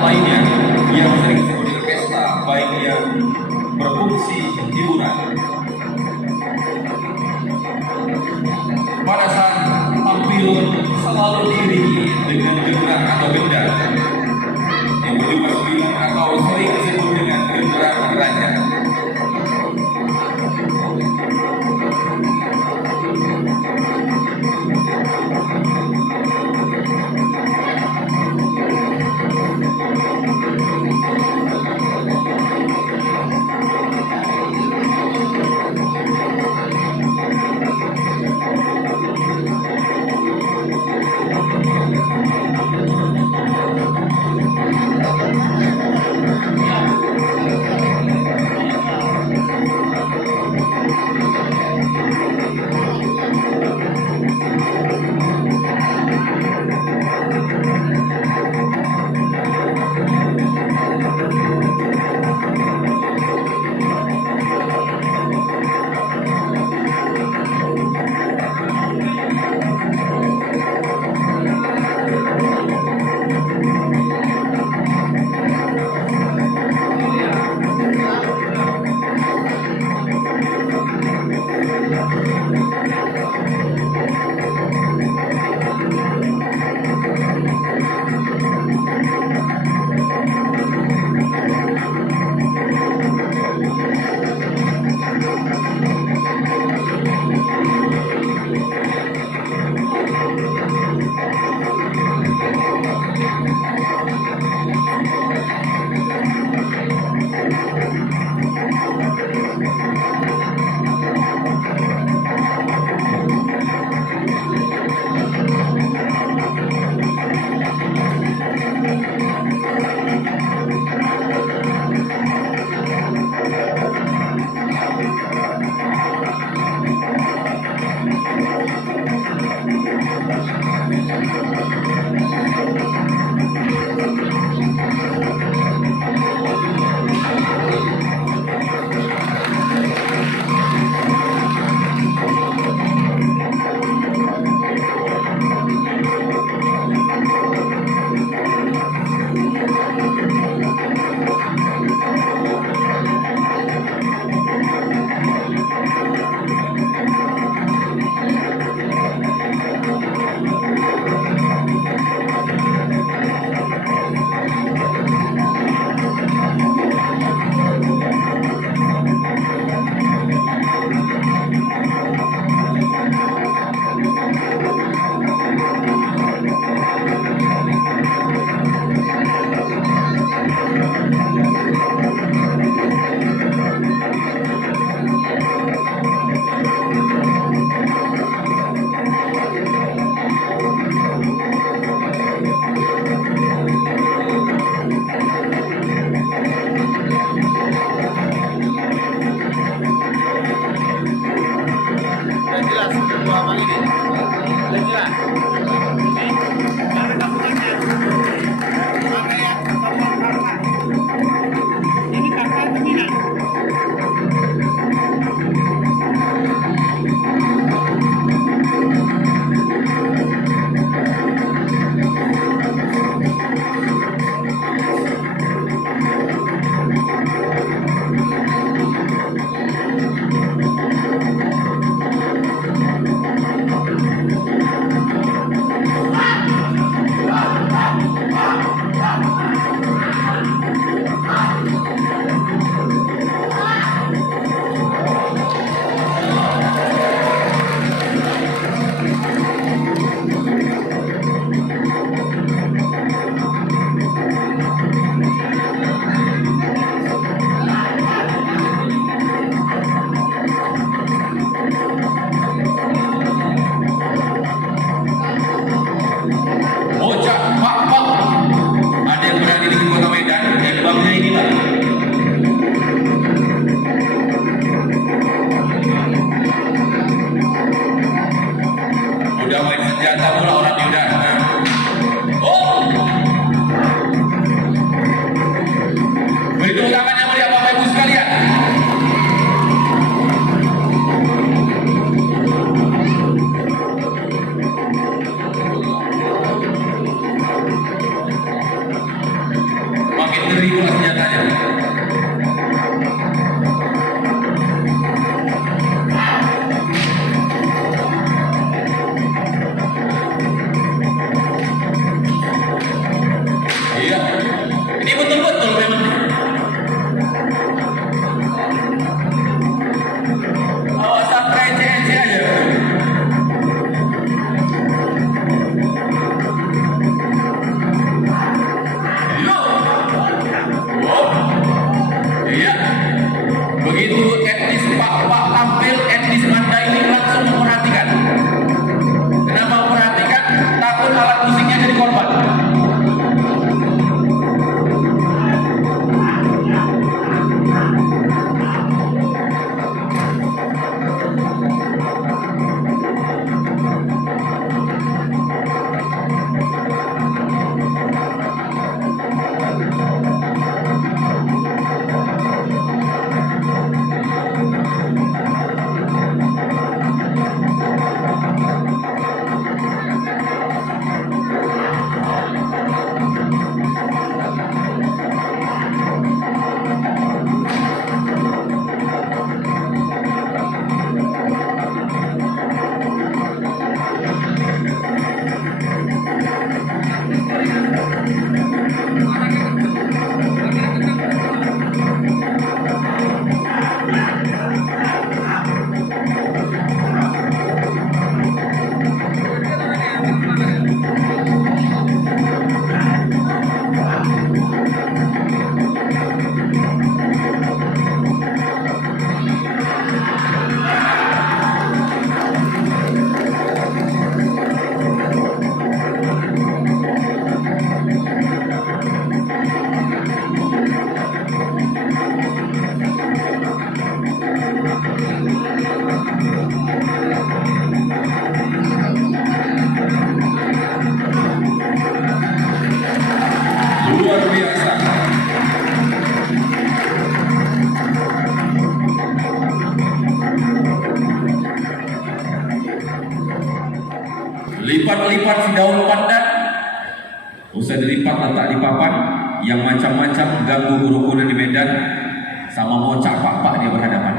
lainnya yang sering disebut dengan pesta, baik yang berfungsi hiburan. Pada saat tampil selalu diiringi dengan genderang atau gendang yang berjumlah 9 atau sering disebut dengan genderang raja. diberi pula senjatanya. Iya, ini betul-betul memang. Awas sampai ece-ece aja. Iya, begitu etnis Pak tampil, etnis Manda ini langsung memperhatikan. Kenapa memperhatikan? Takut alat musiknya jadi korban. Luar biasa. Lipat-lipat si daun pandan, usai dilipat letak di papan, yang macam-macam ganggu kerukunan di medan, sama mau pak dia berhadapan.